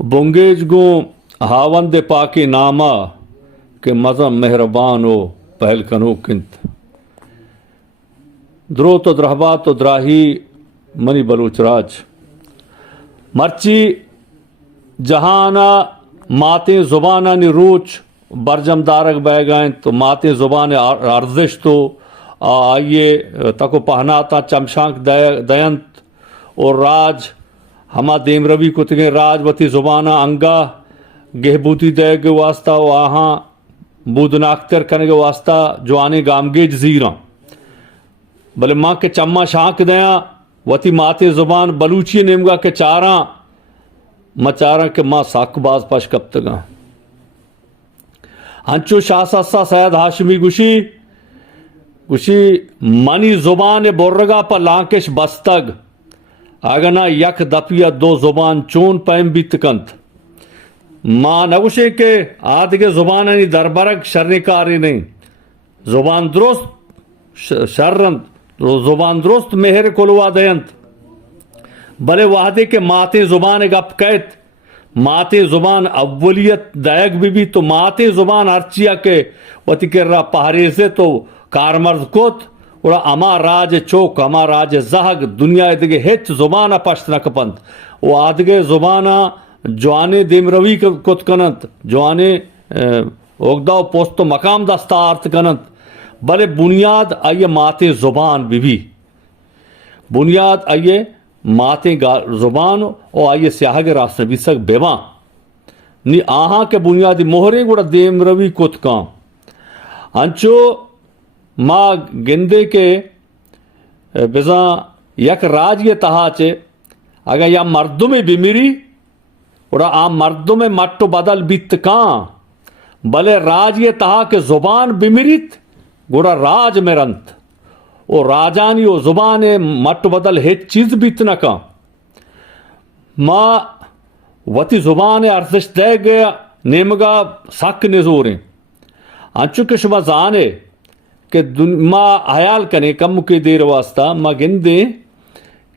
बुंगेज गो हावंद पाके नामा के मज़म मेहरबान हो पहल कनो किंत द्रो तो द्रहबा तो द्राही मनी बलूचराज मर्ची जहाना माते जुबाना निरोच बरजम दारक बह गए तो माते जुबान अर्जिश तो आइए तको पहनाता चमशांक दयंत और राज हमा देम रवि कुतगे राजवती जुबाना अंगा गहबूती दय के वास्ता वहाँ बूदनाख्तर करने के वास्ता जो आने गामगे जजीरा भले माँ के चम्मा शांक दया वती माते जुबान बलूची नेमगा के चारा मचारा के माँ साकबाज पश कब तक हंचो शाह सस्सा सैयद हाशमी गुशी मनी जुबान बोर्रगा पर लाकेश बस्तग अगना यक दपिया दो जुबान चोन पैम बितकंत माँ नगुशे के आद के जुबान नहीं दरबरक शर्रिकारी नहीं जुबान दुरुस्त शर्रंत जुबान दुरुस्त मेहर कोलवा दयंत भले वादे के माते जुबान गप कैत माते जुबान अव्वलियत दायक भी तो माते जुबान अर्चिया के वती के रा पहारे से तो कारमर्ज कोत और अमा राज चौक अमा राज जहग दुनिया इदगे हेच जुबाना पश्त नकपंत वो आदगे जुबाना जवाने देम रवि कुत कनत जवाने ओगदाव पोस्तो मकाम दस्ता अर्थ कनत भले बुनियाद आइए माते जुबान भी बुनियाद आइए माते जुबान और आइए स्याह के रास्ते भी सक बेवा नी आहा के बुनियादी मोहरे गुड़ा देम रवि कुत काम अंचो माँ गेंदे के बिजा यक राज ये तहाचे अगर या मर्दों में बिमिरी और आ मर्दों में मट्टो बदल बित का भले राज ये तहा के जुबान बिमिरित गुड़ा राज में रंत ओ राजानी ओ जुबान मट्टो बदल हे चीज बित न का माँ वती जुबान अर्जिश दे गया नेमगा सक निजोरें अंचु के शुमा जाने के माँ हयाल कने कम के देर वास्ता माँ गिंदे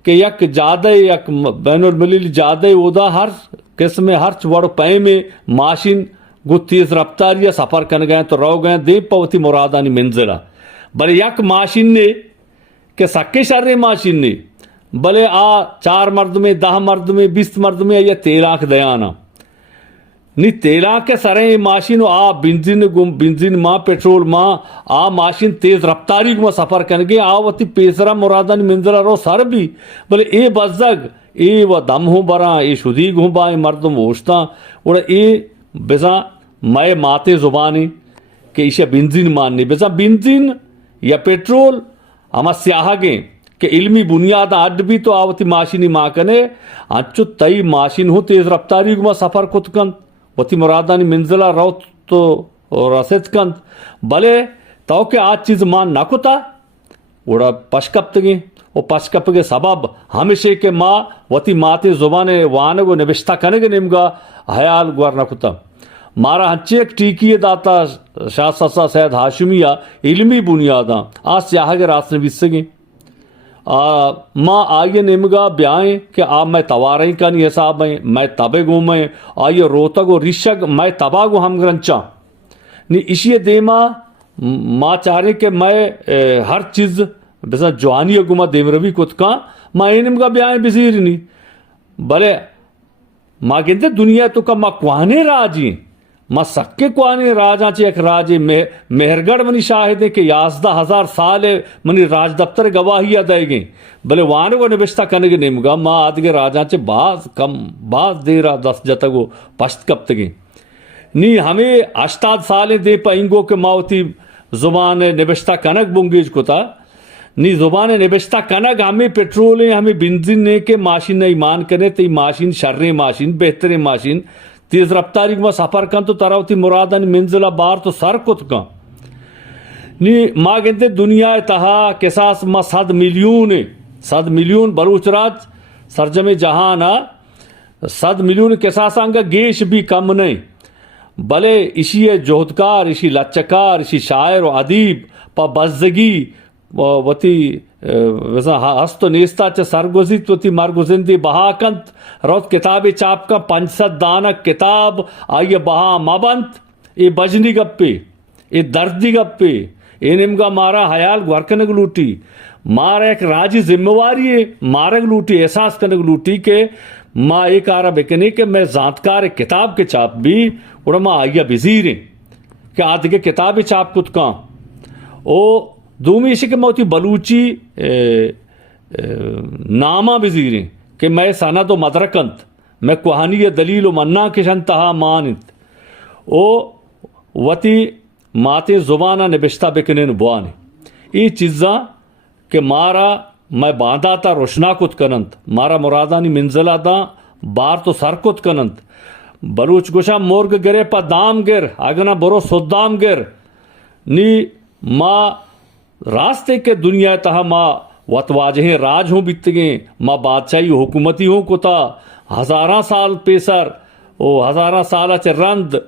के यक जादे यक बैनुल मिलिल जादे उदा हर किस्म हर वड़ पै में माशिन गु तेज रफ्तार या सफर कर गए तो रह गए दे पवती मुरादानी मंजिला भले यक माशिन ने के सक्के शर्रे माशिन ने भले आ 4 मर्द में 10 मर्द में 20 मर्द में या 13 दयाना नी 13 के सरे माशिन आ बिंजिन माँ पेट्रोल माँ आ माशिन तेज रफ्तारी में सफर कर गए आवती पेसरा मुरादानी मंजिला रो सर भी भले ए बजग ए व दम हो बरा ए शुदी घू बाए मर्दम होशता और ए बेजा मैं माते जुबानी के इसे बिंजिन माननी बेजा बिंजिन या पेट्रोल हमा स्याहगे के इल्मी बुनियाद अड भी तो आवती माशिनी माँ कने अच्छु तई माशिन हो तेज रफ्तारी में सफर कुतकंत वती मुरादानी मंजिला रहो तो रसेज कंत भले तो के आज चीज मान नाकुता उड़ा पशकप्तगी वो पशकप के सबब हमेशा के माँ वती माते जुबाने वान को निविष्टा कनेगे निमगा हयाल गुआर नकुता मारा हच्चे एक टीकी दाता शाह ससा सैयद हाशिमिया इल्मी बुनियादा आ स्याह के रास्ते बिस्सगी माँ आइए निमगा ब्याएं कि आप मैं तवारे का नहीं हिसाब में मैं तबे गो में आइए रोतक और ऋषक मैं तबा गो हम ग्रंचा नहीं इसी देमा माँ चाह रहे कि मैं हर चीज़ बेसा जवानी गुमा देमरवी कुतका माँ निमगा ब्याएं बिजीर नहीं भले माँ कहते दुनिया तो का माँ कुआने राजी माँ सक्के कुआने राजा चे एक राजे मेहरगढ़ मनी शाहिद के 11,000 साल मनी राज दफ्तर गवाही अदायगे भले वान को निविष्टा करने के निमगा माँ आदि के राजा चे बाज कम बाज दे रहा 10 जतगो पश्त कब तक नी हमें 8 साल दे पाएंगो के मावती जुबान निविष्टा कनक बुंगेज को था नी जुबान निविष्टा कनक हमें पेट्रोल हमें बिंजिन ने के माशिन नहीं मान करे तो माशिन शर्रे माशिन बेहतरे माशिन तेज रफ्तारी में सफर कर तो तरावती मुरादानी मंजिला बार तो सर कुत का नी माँ कहते दुनिया तहा केसास माँ 7 मिलियन बलूचराज सरजमे जहाना 7 मिलियन केसास अंगा गेश भी कम नहीं भले इसी जोहदकार इसी लच्चकार इसी शायर और अदीब पा बजगी वती वैसा हस्त नेस्ता च सरगुजित वती मरगुजिंदी बहाकंत रोत किताबी चाप का 500 दानक किताब आइए बहा मबंत ये बजनी गप्पे ये दर्दी गप्पे ये निमगा मारा हयाल वर्कनग लूटी मारा एक राजी जिम्मेवारी है मारग लूटी एहसास कनग लूटी के माँ एक आरा बेकने के मैं जानकार किताब के चाप भी उड़ा माँ आइया बिजीर है कि आदि के किताब चाप कुत का ओ दूमी इसी के मोती बलूची नामा बिजीर है कि मैं सनद व मदरकंत मैं कुहानी दलील मन्ना किशन तहा मानित ओ वती माते जुबाना निबिश्ता बेकने बुआने ये चीज़ा के मारा मैं बांधा था रोशना कुत कनंत मारा मुरादानी मिंजला दा बार तो सर कुत कनंत बलूच गुशा मोर्ग गिरे पा दाम गिर आगना बरो सुद्दाम गिर नी माँ रास्ते के दुनिया तहा माँ वतवाजहे राज हूँ बितगे माँ बादशाही हुकूमती हूँ कुता हजारा साल पेसर ओ हजारा साल च रंद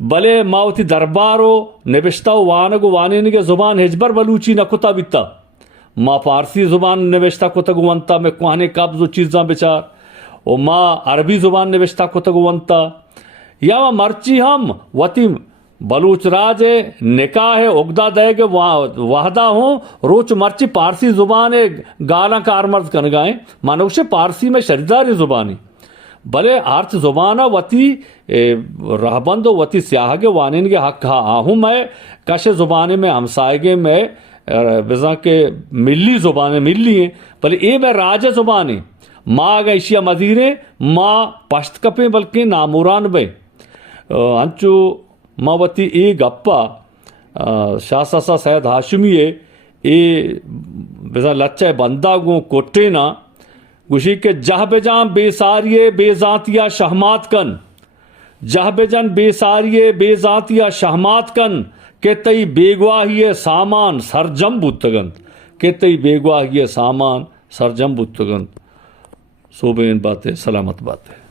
भले मावती दरबारो निबिश्ता वानगो वाने के जुबान हिजबर बलूची नकुता बिता माँ फारसी जुबान निविश्ता कुतगुवंता में कुहाने कब्ज चीज़ा बेचार ओ माँ अरबी जुबान निविश्ता कुतगुवंता या वह मर्ची हम वती बलूच राज निकाह है उगदा दे के वाहदा हूँ रोच मर्ची पारसी जुबान है गाला कारमर्द कन गाए मानो से पारसी में शरीदारी जुबानी भले अर्थ जुबाना वती रहबंद वती स्याह के वानिन के हक आहूँ मैं कश जुबाने में हमसाएगे में वज़ा के मिली ज़ुबानें मिली हैं भले ए मैं राजा ज़ुबानें माँ अगर इशिया मजीरे माँ पश्त कपें बल्कि नामुरान बे अंचु माँ वती ए गप्पा शासा सैद हाशमी है ए वज़ा लच्चा बंदा गो कोटे ना गुशी के जह बेजाम बेसारिये बेजातिया शहमात कन जह बेजन बेसारिये बेजातिया शहमात कन के तई बेगवाही सामान सरजम बुत्तगंत के तई बेगवाही सामान सरजम बुत्तगंत सोबेन बातें सलामत बातें।